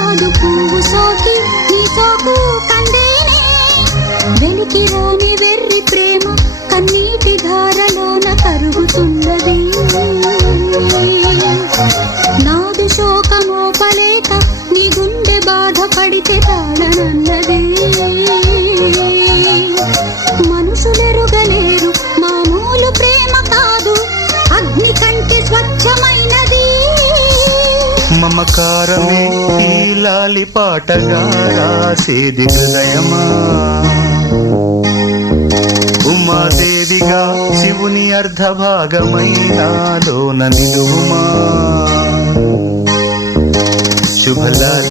కాదు పువ్వు సోకి నీ సోకు కందేనే వెలికిరాని వెర్రి ప్రేమ కన్నీటి ధారలోన కరుగుతున్నది నాదు శోకమోపలేక నీ గుండె బాధపడితే తాళనన్నది మనుషులెరుగలేరు మామూలు ప్రేమ కాదు అగ్ని కంటే స్వచ్ఛమైనది మమకారమే ఈ లాలి పాటగా రాసేది హృదయమా ఉమాదేవిగా శివుని అర్ధభాగమైనాలోన నిలువుమా శుభలాలి